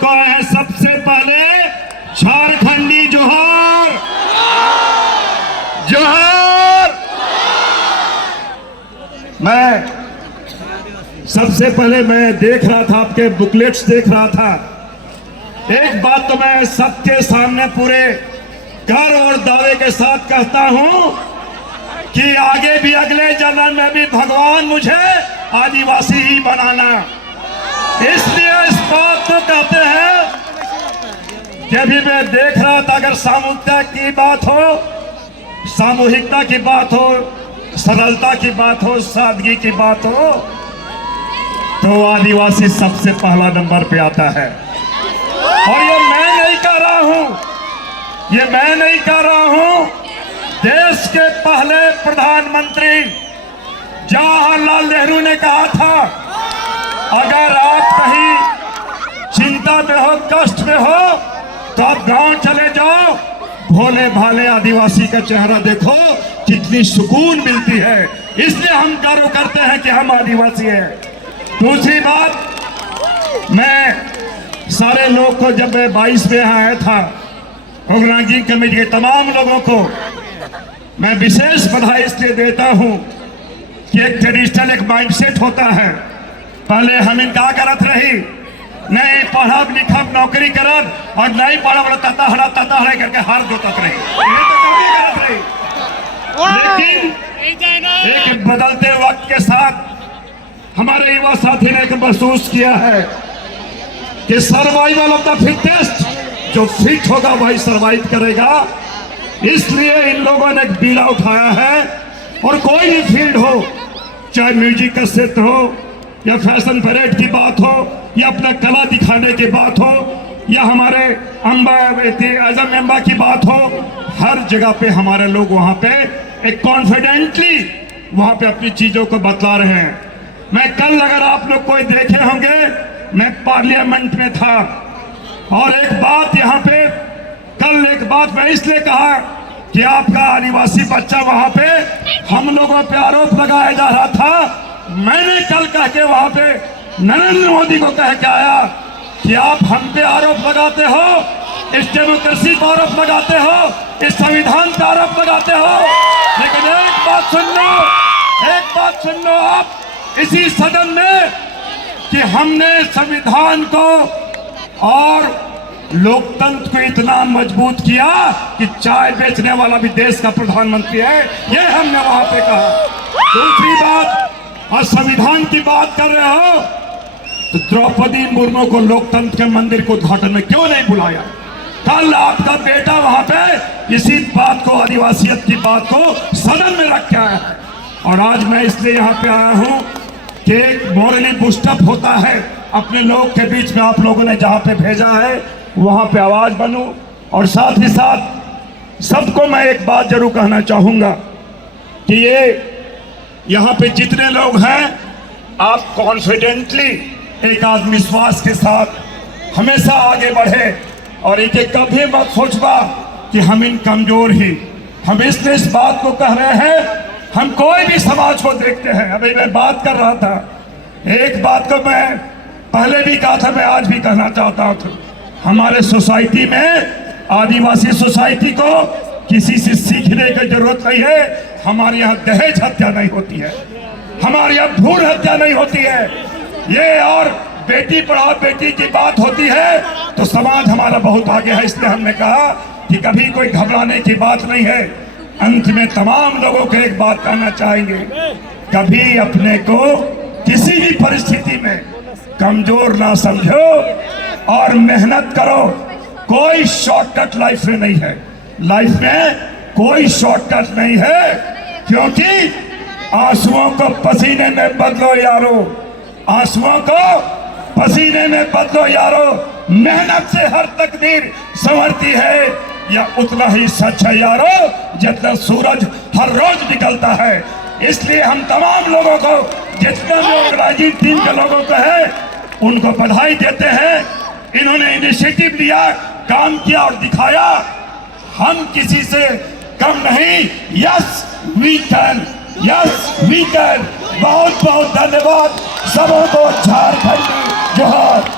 को आए हैं सबसे पहले झारखंडी जोहार जोहार। मैं सबसे पहले मैं देख रहा था, आपके बुकलेट्स देख रहा था। एक बात तो मैं सबके सामने पूरे गर्व और दावे के साथ कहता हूं कि आगे भी अगले जन्म में भी भगवान मुझे आदिवासी ही बनाना। इसलिए इस बात को कहते हैं कि अभी मैं देख रहा था, अगर सामूहिकता की बात हो, सामूहिकता की बात हो, सरलता की बात हो, सादगी की बात हो, तो आदिवासी सबसे पहला नंबर पे आता है। और ये मैं नहीं कह रहा हूं, ये मैं नहीं कह रहा हूं, देश के पहले प्रधानमंत्री जवाहरलाल नेहरू ने कहा था, अगर आप कहीं चिंता में हो, कष्ट में हो, तो आप गांव चले जाओ, भोले भाले आदिवासी का चेहरा देखो, कितनी सुकून मिलती है। इसलिए हम गर्व करते हैं कि हम आदिवासी हैं। दूसरी बात, मैं सारे लोग को, जब मैं 22 में यहाँ आया था, ऑर्गेनाइजिंग कमेटी के तमाम लोगों को मैं विशेष बधाई इसलिए देता हूँ कि एक ट्रेडिशनल एक माइंडसेट होता है। पहले हम इनका करत रही, नहीं पढ़ब लिखब नौकरी करब, और नहीं पढ़ब तता हड़ा करके हार जोतत रही, लेकिन एक बदलते वक्त के साथ हमारे युवा साथी ने एक महसूस किया है कि सर्वाइवल ऑफ द फिटेस्ट, जो फिट होगा वही सर्वाइव करेगा। इसलिए इन लोगों ने एक बीड़ा उठाया है, और कोई भी फील्ड हो, चाहे म्यूजिक का क्षेत्र हो, या फैशन परेड की बात हो, या अपना कला दिखाने की बात हो, या हमारे आजम अम्बा की बात हो, हर जगह पे हमारे लोग वहां पे एक कॉन्फिडेंटली वहां पे अपनी चीजों को बतला रहे हैं। मैं कल, अगर आप लोग कोई देखे होंगे, मैं पार्लियामेंट में था, और एक बात यहाँ पे कल एक बात मैं इसलिए कहा कि आपका आदिवासी बच्चा वहां पे हम लोगों पे आरोप लगाया जा रहा था। मैंने कल कह के वहां पे नरेंद्र मोदी को कह के आया कि आप हम पे आरोप लगाते हो, इस डेमोक्रेसी पर आरोप लगाते हो, इस संविधान पर आरोप लगाते हो, लेकिन एक बात सुन लो, एक बात सुन लो आप इसी सदन में, कि हमने संविधान को और लोकतंत्र को इतना मजबूत किया कि चाय बेचने वाला भी देश का प्रधानमंत्री है, ये हमने वहां पे कहा। दूसरी बात, और संविधान की बात कर रहे हो, तो द्रौपदी मुर्मू को लोकतंत्र के मंदिर को उद्घाटन में क्यों नहीं बुलाया? कल आपका बेटा वहां पे इसी बात को, आदिवासियत की बात को सदन में रख के आया है। और आज मैं इसलिए यहाँ पे आया हूँ कि एक मॉरली बूस्टअप होता है अपने लोग के बीच में। आप लोगों ने जहाँ पे भेजा है वहाँ पे आवाज बनूं, और साथ ही साथ सबको मैं एक बात जरूर कहना चाहूँगा कि ये यहाँ पे जितने लोग हैं, आप कॉन्फिडेंटली एक आत्मविश्वास के साथ हमेशा आगे बढ़े, और इनके कभी मत सोचबा कि हम इन कमजोर ही। हम इसलिए इस बात को कह रहे हैं, हम कोई भी समाज को देखते हैं। अभी मैं बात कर रहा था, एक बात को मैं पहले भी कहा था, मैं आज भी कहना चाहता हूँ, हमारे सोसाइटी में, आदिवासी सोसाइटी को किसी से सीखने की जरूरत नहीं है। हमारे यहाँ दहेज हत्या नहीं होती है, हमारे यहाँ भ्रूण हत्या नहीं होती है, ये और बेटी पढ़ाओ बेटी की बात होती है, तो समाज हमारा बहुत आगे है। इसलिए हमने कहा कि कभी कोई घबराने की बात नहीं है। अंत में तमाम लोगों को एक बात कहना चाहेंगे, कभी अपने को किसी भी परिस्थिति में कमजोर ना समझो, और मेहनत करो। कोई शॉर्टकट लाइफ में नहीं है, लाइफ में कोई शॉर्टकट नहीं है, क्योंकि आंसुओं को पसीने में बदलो यारो, आंसुओं को पसीने में बदलो यारो। मेहनत से हर तकदीर संवरती है, या उतना ही सच है यारो जितना सूरज हर रोज निकलता है। इसलिए हम तमाम लोगों को, जितने भी ऑर्गेनाइजिंग टीम के लोगों को है, उनको बधाई देते हैं। इन्होंने इनिशिएटिव लिया, काम किया और दिखाया, हम किसी से कम नहीं। Yes we can, yes we can. बहुत बहुत धन्यवाद सबों को। झारखंड जोहार।